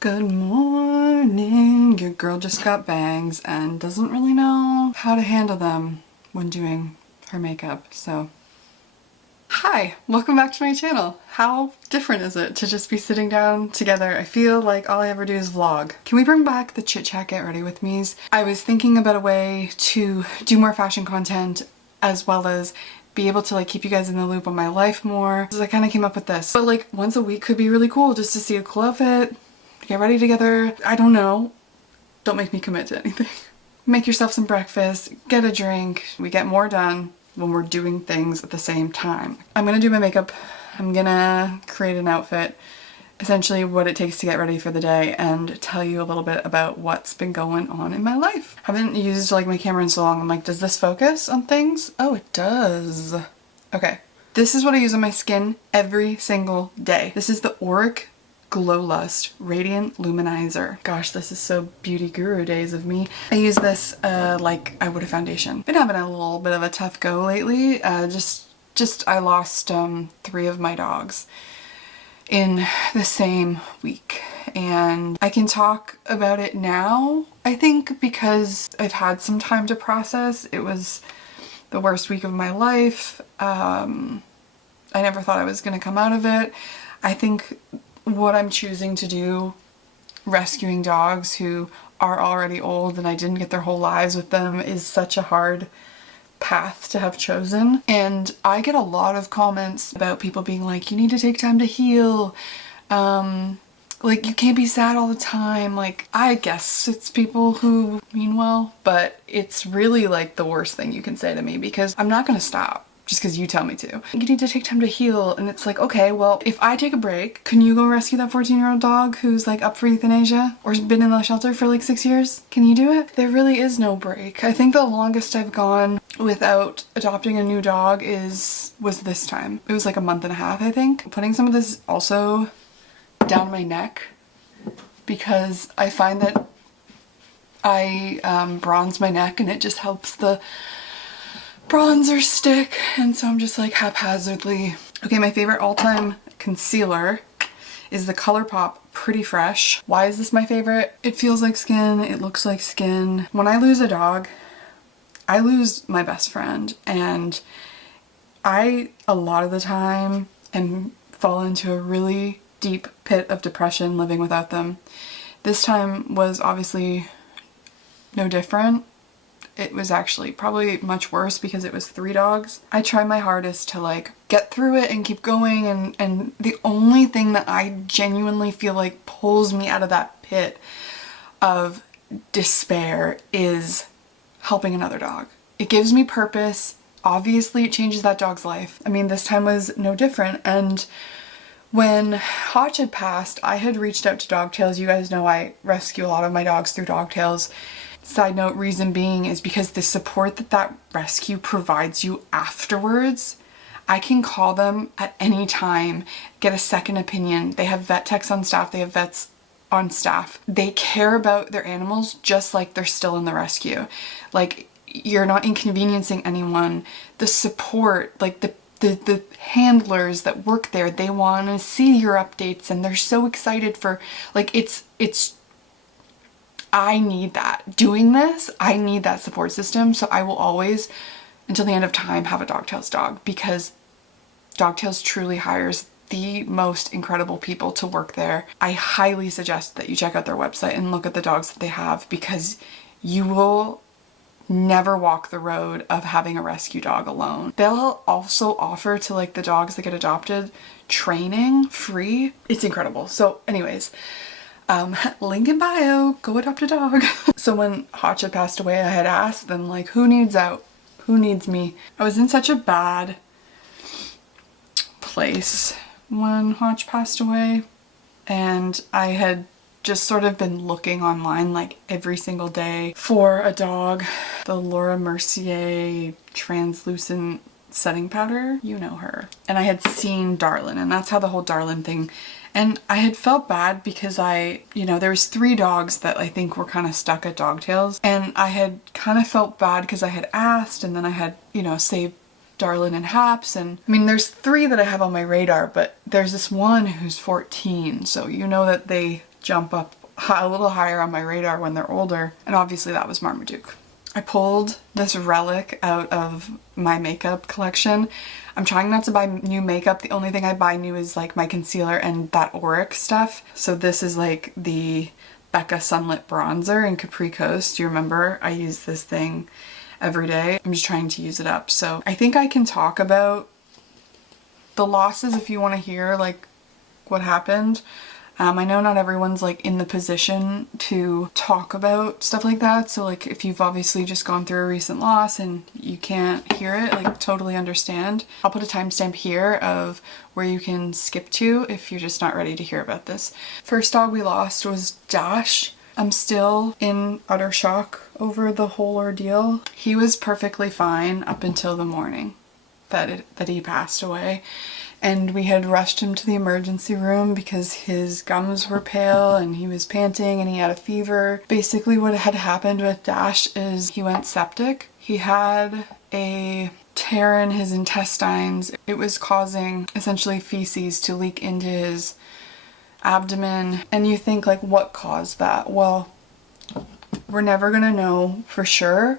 Good morning. Your girl just got bangs and doesn't really know how to handle them when doing her makeup, so hi, welcome back to my channel. How different is it to just be sitting down together? I feel like all I ever do is vlog. Can we bring back the chit chat get ready with me's? I was thinking about a way to do more fashion content as well as be able to like keep you guys in the loop on my life more. So I kind of came up with this. But like once a week could be really cool just to see a cool outfit, get ready together. I don't know. Don't make me commit to anything. Make yourself some breakfast, get a drink. We get more done when we're doing things at the same time. I'm gonna do my makeup. I'm gonna create an outfit, essentially what it takes to get ready for the day, and tell you a little bit about what's been going on in my life. I haven't used like my camera in so long. I'm like, does this focus on things? Oh, it does. Okay. This is what I use on my skin every single day. This is the Auric Glow Lust Radiant Luminizer. Gosh, this is so beauty guru days of me. I use this like I would a foundation. Been having a little bit of a tough go lately. Just I lost 3 of my dogs in the same week, and I can talk about it now, I think, because I've had some time to process. It was the worst week of my life. I never thought I was gonna come out of it. I think what I'm choosing to do, rescuing dogs who are already old and I didn't get their whole lives with them, is such a hard path to have chosen. And I get a lot of comments about people being like, you need to take time to heal, like you can't be sad all the time. Like, I guess it's people who mean well, but it's really like the worst thing you can say to me, because I'm not gonna stop just because you tell me to. You need to take time to heal. And it's like, okay, well, if I take a break, can you go rescue that 14-year-old dog who's like up for euthanasia or has been in the shelter for like 6 years? Can you do it? There really is no break. I think the longest I've gone without adopting a new dog was this time. It was like a month and a half, I think. Putting some of this also down my neck because I find that I bronze my neck and it just helps the bronzer stick, and so I'm just like haphazardly. Okay, my favorite all-time concealer is the ColourPop Pretty Fresh. Why is this my favorite? It feels like skin, it looks like skin. When I lose a dog, I lose my best friend, and I, a lot of the time, fall into a really deep pit of depression living without them. This time was obviously no different. It was actually probably much worse because it was 3 dogs. I try my hardest to like get through it and keep going, and the only thing that I genuinely feel like pulls me out of that pit of despair is helping another dog. It gives me purpose. Obviously it changes that dog's life. I mean, this time was no different. And when Hotch had passed, I had reached out to Dogtails. You guys know I rescue a lot of my dogs through Dogtails. Side note, reason being is because the support that rescue provides you afterwards. I can call them at any time, get a second opinion. They have vet techs on staff, they have vets on staff. They care about their animals just like they're still in the rescue. Like, you're not inconveniencing anyone. The support, like the handlers that work there, they want to see your updates and they're so excited for, like, it's I need that. Doing this, I need that support system, so I will always, until the end of time, have a Dogtails dog, because Dogtails truly hires the most incredible people to work there. I highly suggest that you check out their website and look at the dogs that they have, because you will never walk the road of having a rescue dog alone. They'll also offer to like the dogs that get adopted training free. It's incredible. So anyways, link in bio, go adopt a dog. So when Hotch had passed away, I had asked them like, who needs out? Who needs me? I was in such a bad place when Hotch passed away, and I had just sort of been looking online like every single day for a dog. The Laura Mercier translucent setting powder, you know her. And I had seen Darlin, and that's how the whole Darlin thing. And I had felt bad because there was 3 dogs that I think were kind of stuck at Dogtails, and I had kind of felt bad because I had asked, and then I had, saved Darlin and Haps, and I mean, there's 3 that I have on my radar, but there's this one who's 14, so you know that they jump up a little higher on my radar when they're older. And obviously that was Marmaduke. I pulled this relic out of my makeup collection. I'm trying not to buy new makeup. The only thing I buy new is like my concealer and that auric stuff. So this is like the Becca Sunlit Bronzer in Capri Coast. Do you remember? I use this thing every day. I'm just trying to use it up. So I think I can talk about the losses if you want to hear like what happened. I know not everyone's like in the position to talk about stuff like that. So like if you've obviously just gone through a recent loss and you can't hear it, like totally understand. I'll put a timestamp here of where you can skip to if you're just not ready to hear about this. First dog we lost was Dash. I'm still in utter shock over the whole ordeal. He was perfectly fine up until the morning that he passed away. And we had rushed him to the emergency room because his gums were pale and he was panting and he had a fever. Basically what had happened with Dash is he went septic. He had a tear in his intestines. It was causing essentially feces to leak into his abdomen. And you think like, what caused that? Well, we're never gonna know for sure.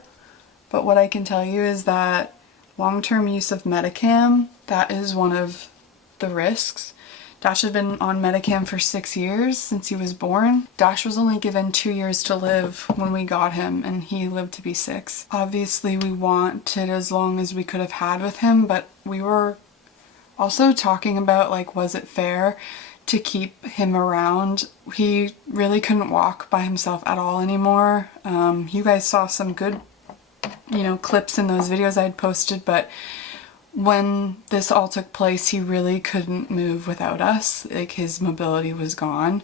But what I can tell you is that long-term use of Medicam, that is one of the risks. Dash had been on Medicam for 6 years since he was born. Dash was only given 2 years to live when we got him, and he lived to be 6. Obviously we wanted as long as we could have had with him, but we were also talking about like, was it fair to keep him around? He really couldn't walk by himself at all anymore. You guys saw some good, you know, clips in those videos I had posted, but when this all took place, he really couldn't move without us. Like his mobility was gone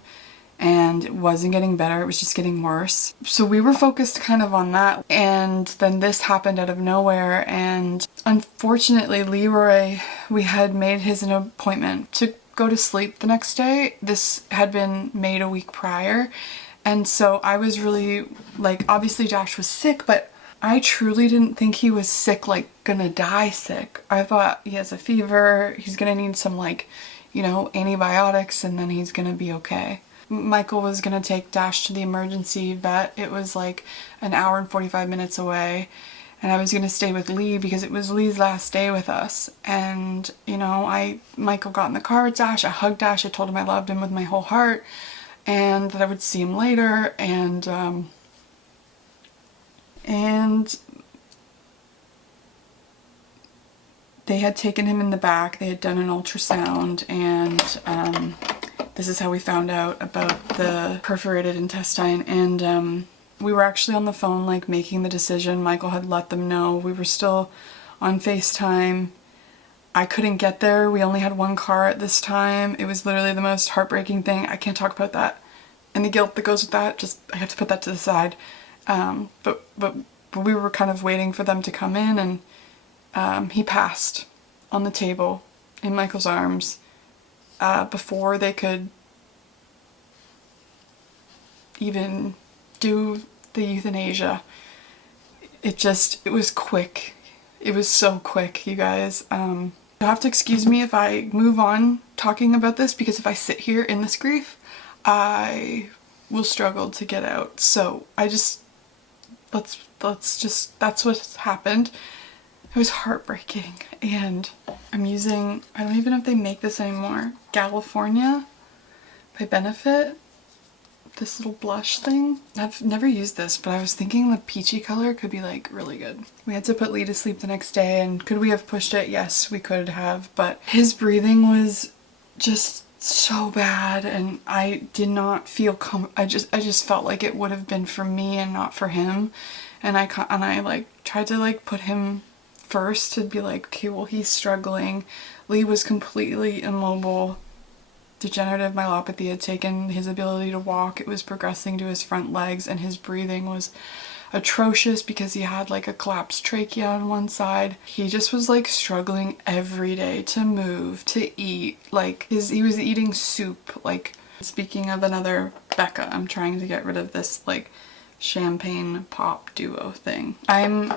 and it wasn't getting better, it was just getting worse. So we were focused kind of on that, and then this happened out of nowhere. And unfortunately Leroy, we had made his an appointment to go to sleep the next day. This had been made a week prior, and so I was really like, obviously Josh was sick, but I truly didn't think he was sick, like gonna die sick. I thought he has a fever, he's gonna need some like, you know, antibiotics, and then he's gonna be okay. Michael was gonna take Dash to the emergency vet. It was like an hour and 45 minutes away, and I was gonna stay with Lee because it was Lee's last day with us. And you know, Michael got in the car with Dash, I hugged Dash, I told him I loved him with my whole heart and that I would see him later. And they had taken him in the back, they had done an ultrasound, and this is how we found out about the perforated intestine. And we were actually on the phone like making the decision. Michael had let them know. We were still on FaceTime. I couldn't get there. We only had one car at this time. It was literally the most heartbreaking thing. I can't talk about that. And the guilt that goes with that, just I have to put that to the side. But we were kind of waiting for them to come in, and he passed on the table in Michael's arms before they could even do the euthanasia. It was quick. It was so quick, you guys. You'll have to excuse me if I move on talking about this, because if I sit here in this grief, I will struggle to get out. So that's what's happened. It was heartbreaking. And I'm using, I don't even know if they make this anymore, California by Benefit, this little blush thing. I've never used this, but I was thinking the peachy color could be like really good. We had to put Lee to sleep the next day, and could we have pushed it? Yes, we could have, but his breathing was just so bad, and I did not feel I just felt like it would have been for me and not for him. And I like tried to like put him first to be like, okay, well, he's struggling. Lee was completely immobile. Degenerative myelopathy had taken his ability to walk. It was progressing to his front legs, and his breathing was atrocious because he had like a collapsed trachea on one side. He just was like struggling every day to move, to eat. Like he was eating soup. Like, speaking of another Becca, I'm trying to get rid of this like champagne pop duo thing. I'm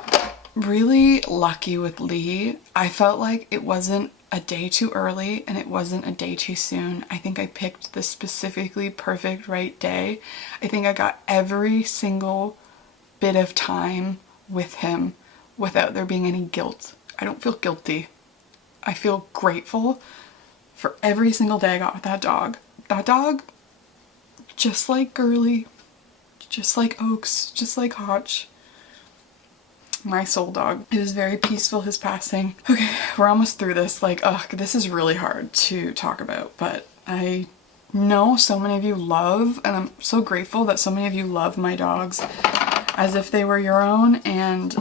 really lucky with Lee. I felt like it wasn't a day too early and it wasn't a day too soon. I think I picked the specifically perfect right day. I think I got every single bit of time with him without there being any guilt. I don't feel guilty. I feel grateful for every single day I got with that dog. That dog, just like Girly, just like Oaks, just like Hotch, my soul dog. It was very peaceful, his passing. Okay, we're almost through this. Like, ugh, this is really hard to talk about, but I know so many of you love, and I'm so grateful that so many of you love my dogs as if they were your own, and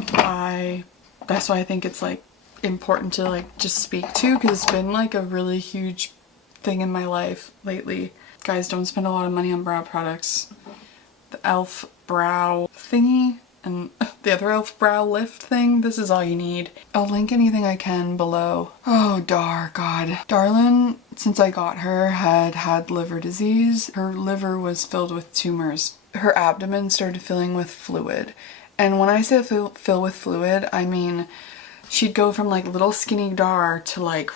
that's why I think it's like important to like just speak to, because it's been like a really huge thing in my life lately. Guys, don't spend a lot of money on brow products. The e.l.f. brow thingy and the other e.l.f. brow lift thing, this is all you need. I'll link anything I can below. Oh, God. Darlin, since I got her, had liver disease. Her liver was filled with tumors. Her abdomen started filling with fluid. And when I say fill with fluid, I mean she'd go from like little skinny Dar to like,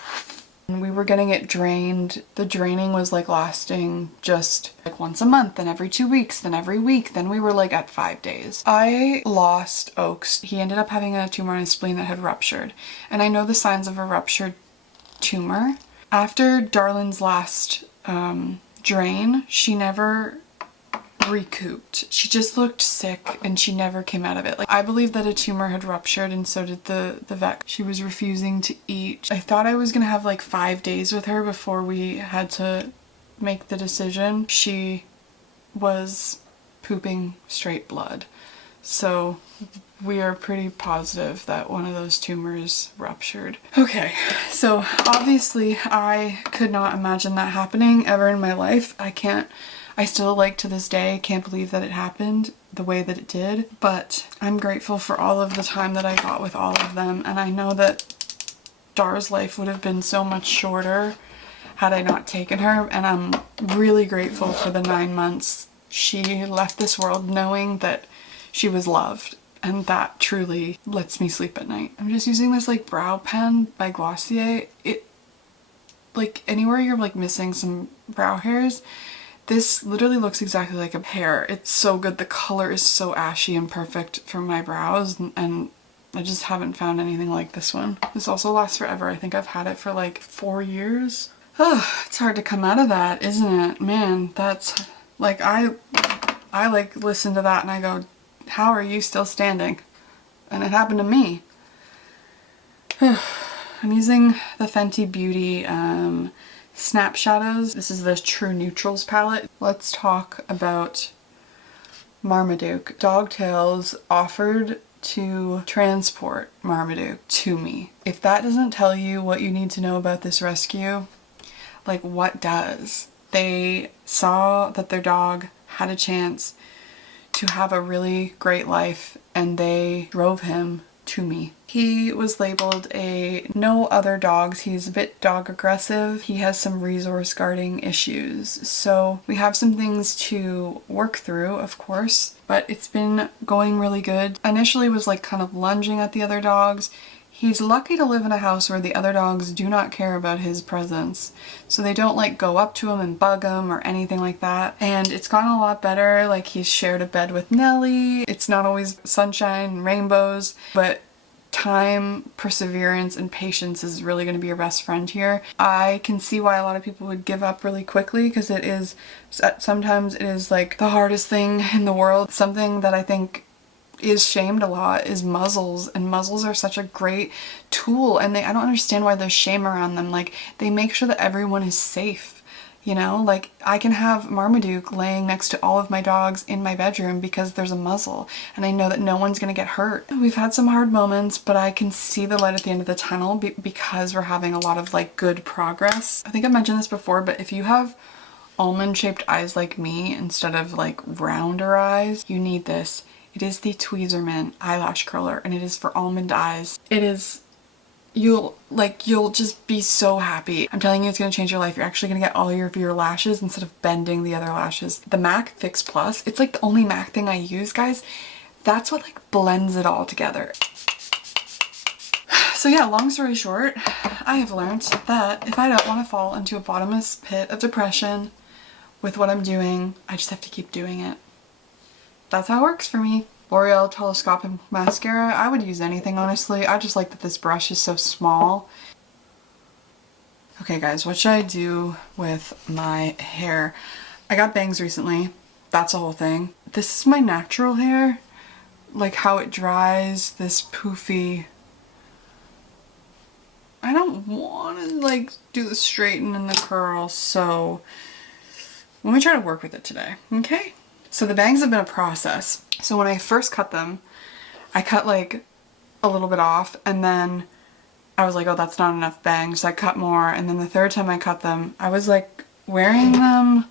and we were getting it drained. The draining was like lasting just like once a month, then every 2 weeks, then every week. Then we were like at 5 days. I lost Oaks. He ended up having a tumor on his spleen that had ruptured. And I know the signs of a ruptured tumor. After Darlin's last drain, she never recouped. She just looked sick and she never came out of it. Like, I believe that a tumor had ruptured, and so did the vet. She was refusing to eat. I thought I was gonna have like 5 days with her before we had to make the decision. She was pooping straight blood. So we are pretty positive that one of those tumors ruptured. Okay, so obviously I could not imagine that happening ever in my life. I still, like, to this day, can't believe that it happened the way that it did, but I'm grateful for all of the time that I got with all of them, and I know that Dar's life would have been so much shorter had I not taken her, and I'm really grateful for the 9 months she left this world knowing that she was loved, and that truly lets me sleep at night. I'm just using this, like, brow pen by Glossier. It, like, anywhere you're, like, missing some brow hairs, this literally looks exactly like a hair. It's so good. The color is so ashy and perfect for my brows, and I just haven't found anything like this one. This also lasts forever. I think I've had it for like 4 years. Oh, it's hard to come out of that, isn't it? Man, that's like, I like listen to that and I go, how are you still standing? And it happened to me. I'm using the Fenty Beauty Snap Shadows. This is the True Neutrals palette. Let's talk about Marmaduke. Dogtails offered to transport Marmaduke to me. If that doesn't tell you what you need to know about this rescue, like, what does? They saw that their dog had a chance to have a really great life and they drove him to me. He was labeled a no other dogs. He's a bit dog aggressive. He has some resource guarding issues. So we have some things to work through, of course, but it's been going really good. Initially was like kind of lunging at the other dogs. He's lucky to live in a house where the other dogs do not care about his presence. So they don't like go up to him and bug him or anything like that. And it's gotten a lot better. Like, he's shared a bed with Nellie. It's not always sunshine and rainbows, but time, perseverance, and patience is really going to be your best friend here. I can see why a lot of people would give up really quickly, because it is, sometimes it is like the hardest thing in the world. Something that I think is shamed a lot is muzzles, and muzzles are such a great tool, and I don't understand why there's shame around them. Like, they make sure that everyone is safe, you know? Like, I can have Marmaduke laying next to all of my dogs in my bedroom because there's a muzzle, and I know that no one's gonna get hurt. We've had some hard moments, but I can see the light at the end of the tunnel because we're having a lot of like good progress. I think I mentioned this before, but if you have almond shaped eyes like me instead of like rounder eyes, you need this. It is the Tweezerman eyelash curler, and it is for almond eyes. It is, you'll just be so happy. I'm telling you, it's gonna change your life. You're actually gonna get all of your lashes instead of bending the other lashes. The MAC Fix Plus, it's like the only MAC thing I use, guys. That's what like blends it all together. So yeah, long story short, I have learned that if I don't want to fall into a bottomless pit of depression with what I'm doing, I just have to keep doing it. That's how it works for me. L'Oreal Telescopic Mascara, I would use anything honestly. I just like that this brush is so small. Okay guys, what should I do with my hair? I got bangs recently. That's the whole thing. This is my natural hair. Like how it dries, this poofy. I don't want to like do the straighten and the curl, so let me try to work with it today, okay? So the bangs have been a process. So when I first cut them, I cut like a little bit off and then I was like, oh, that's not enough bangs. So I cut more, and then the third time I cut them, I was like wearing them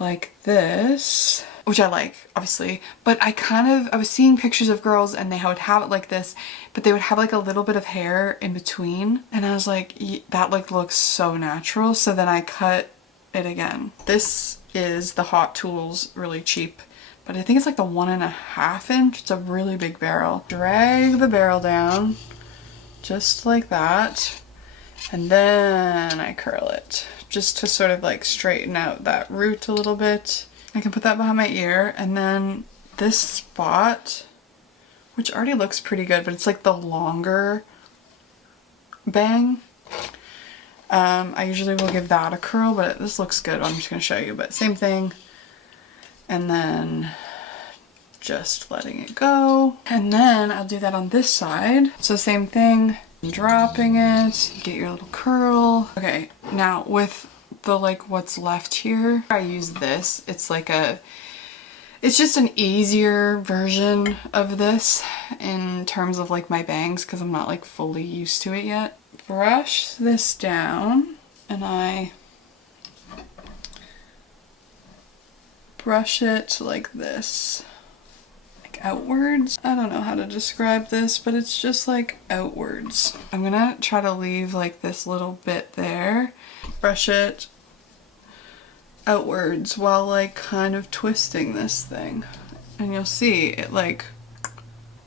like this, which I like, obviously, but I was seeing pictures of girls and they would have it like this, but they would have like a little bit of hair in between, and I was like, that like looks so natural, so then I cut it again. This is the Hot Tools, really cheap, but I think it's like the 1.5 inch. It's a really big barrel. Drag the barrel down, just like that, and then I curl it, just to sort of like straighten out that root a little bit. I can put that behind my ear, and then this spot, which already looks pretty good, but it's like the longer bang. I usually will give that a curl, but this looks good. I'm just going to show you, but same thing. And then just letting it go. And then I'll do that on this side. So same thing, dropping it, get your little curl. Okay, now with the like what's left here, I use this. It's like it's just an easier version of this in terms of like my bangs, because I'm not like fully used to it yet. Brush this down, and I brush it like this, like outwards. I don't know how to describe this, but it's just like outwards. I'm gonna try to leave like this little bit there. Brush it outwards while like kind of twisting this thing. And you'll see it like,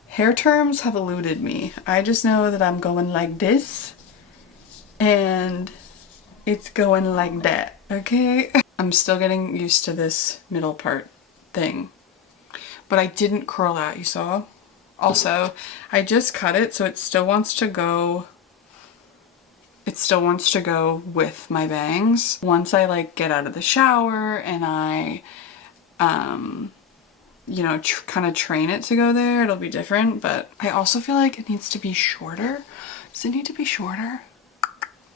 hair terms have eluded me. I just know that I'm going like this and it's going like that, okay? I'm still getting used to this middle part thing, but I didn't curl that, you saw? Also, I just cut it, so it still wants to go with my bangs. Once I like get out of the shower and I, you know, kind of train it to go there, it'll be different, but I also feel like it needs to be shorter. Does it need to be shorter?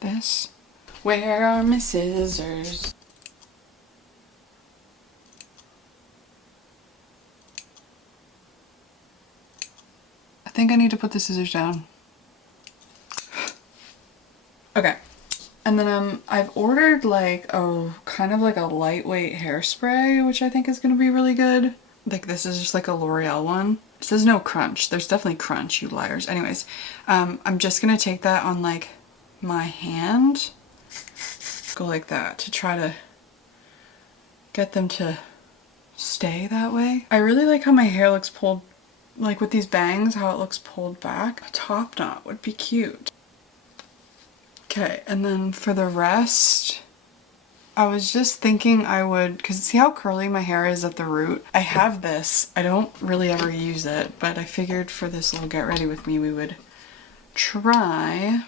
This? Where are my scissors? I think I need to put the scissors down. Okay. And then I've ordered like kind of like a lightweight hairspray, which I think is gonna be really good. Like this is just like a L'Oreal one. It says no crunch. There's definitely crunch, you liars. Anyways, I'm just gonna take that on like my hand, go like that to try to get them to stay that way. I really like how my hair looks pulled, like with these bangs, how it looks pulled back. A top knot would be cute. Okay, and then for the rest, I was just thinking I would, because see how curly my hair is at the root? I have this. I don't really ever use it, but I figured for this little get ready with me, we would try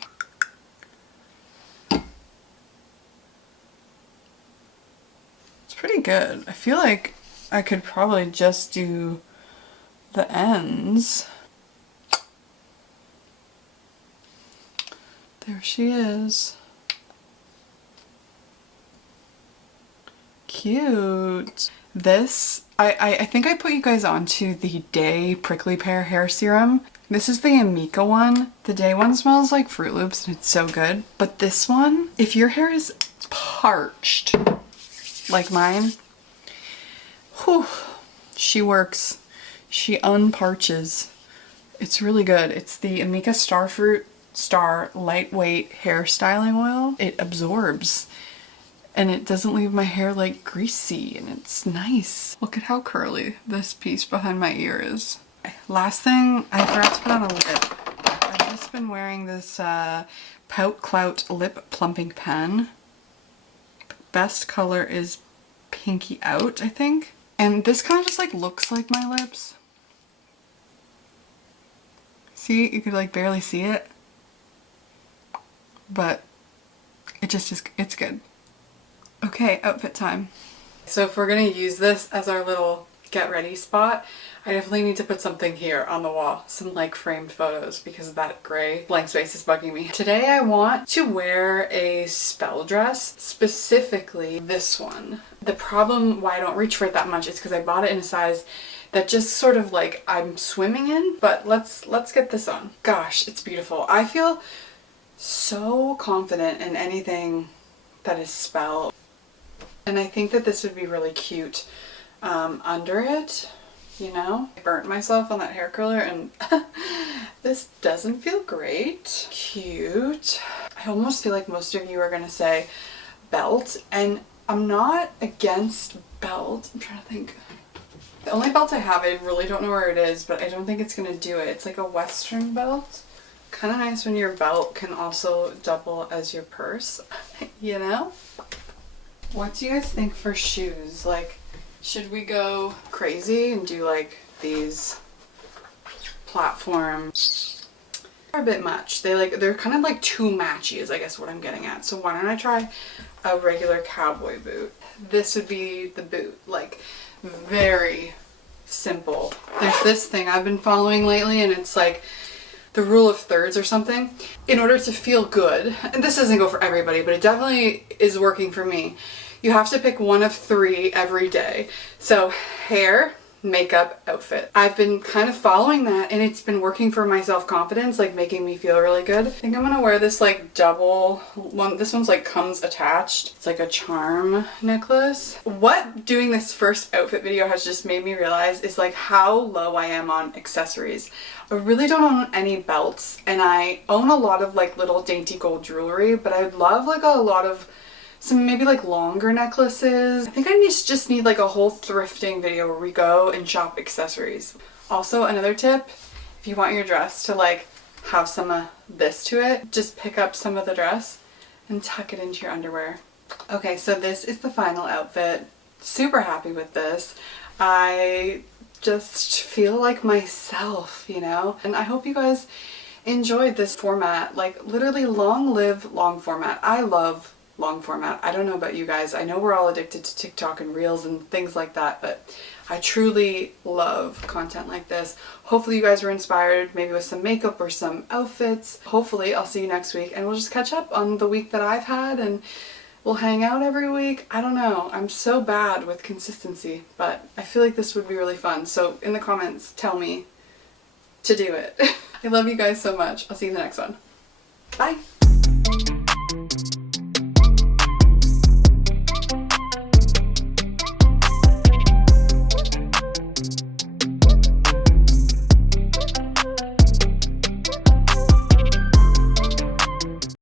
pretty good. I feel like I could probably just do the ends. There she is. Cute. This, I think I put you guys onto the Day Prickly Pear Hair Serum. This is the Amika one. The Day one smells like Fruit Loops and it's so good. But this one, if your hair is parched, like mine, whew, she works. She unparches. It's really good. It's the Amika Starfruit Star Lightweight Hair Styling Oil. It absorbs and it doesn't leave my hair like greasy, and it's nice. Look at how curly this piece behind my ear is. Last thing, I forgot to put on a lip. I've just been wearing this Pout Clout lip plumping pen. The best color is Pinky Out, I think. And this kind of just like looks like my lips. See, you could like barely see it, but it just is, it's good. Okay, outfit time. So if we're gonna use this as our little get ready spot, I definitely need to put something here on the wall, some like framed photos, because that gray blank space is bugging me. Today I want to wear a spell dress, specifically this one. The problem why I don't reach for it that much is because I bought it in a size that just sort of like I'm swimming in, but let's get this on. Gosh, it's beautiful. I feel so confident in anything that is spell. And I think that this would be really cute under it, you know? I burnt myself on that hair curler and this doesn't feel great. Cute. I almost feel like most of you are gonna say belt, and I'm not against belt. I'm trying to think. The only belt I have, I really don't know where it is, but I don't think it's gonna do it. It's like a Western belt. Kind of nice when your belt can also double as your purse, you know? What do you guys think for shoes? Like, should we go crazy and do like these platforms? They're a bit much. They're kind of like too matchy is I guess what I'm getting at. So why don't I try a regular cowboy boot? This would be the boot. Like, very simple. There's this thing I've been following lately, and it's like the rule of thirds or something. In order to feel good, and this doesn't go for everybody, but it definitely is working for me, you have to pick one of 3 every day. So hair, makeup, outfit. I've been kind of following that, and it's been working for my self-confidence, like making me feel really good. I think I'm gonna wear this like double one. This one's like comes attached. It's like a charm necklace. What doing this first outfit video has just made me realize is like how low I am on accessories. I really don't own any belts, and I own a lot of like little dainty gold jewelry, but I'd love like a lot of some maybe like longer necklaces. I think I just need like a whole thrifting video where we go and shop accessories. Also, another tip, if you want your dress to like have some of this to it, just pick up some of the dress and tuck it into your underwear. Okay, so this is the final outfit. Super happy with this. I just feel like myself, you know? And I hope you guys enjoyed this format. Like, literally long live long format. I love long format. I don't know about you guys. I know we're all addicted to TikTok and Reels and things like that, but I truly love content like this. Hopefully you guys were inspired, maybe with some makeup or some outfits. Hopefully I'll see you next week and we'll just catch up on the week that I've had, and we'll hang out every week. I don't know. I'm so bad with consistency, but I feel like this would be really fun. So in the comments, tell me to do it. I love you guys so much. I'll see you in the next one. Bye.